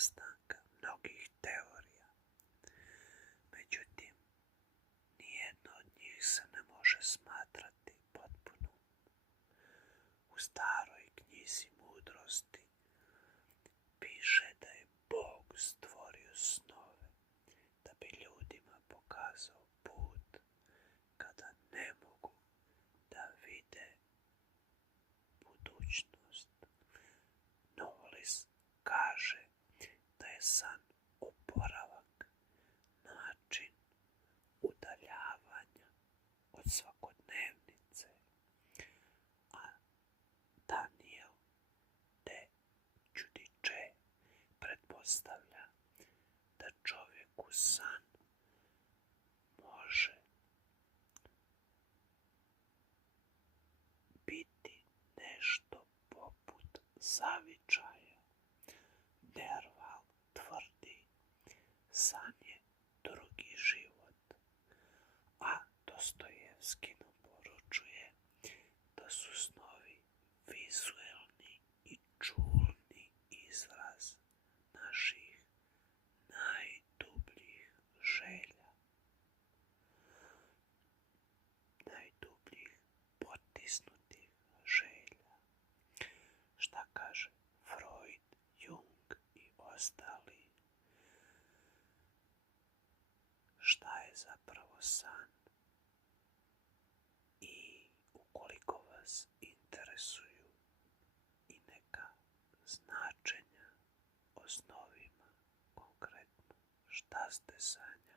nastanka mnogih teorija. Međutim, nijedno od njih se ne može smatrati potpunom. U staroj knjizi mudrosti piše da je Bog stvorio snove da bi ljudima pokazao put kada ne mogu da vide budućnost. Knowles kaže da je san oporavak, način udaljavanja od svakodnevnice, a Daniel de Giudice pretpostavlja da čovjeku san može biti nešto poput zavičaja. Nerval tvrdi san je drugi život, a Dostojevski nam poručuje da su snovi vizuelni i čulni izraz naših najdubljih želja, najdubljih potisnutih želja. Šta kaže Freud, Jung i ostali? Šta je zapravo san? I ukoliko vas interesuju i neka značenja o snovima, konkretno šta ste sanjali,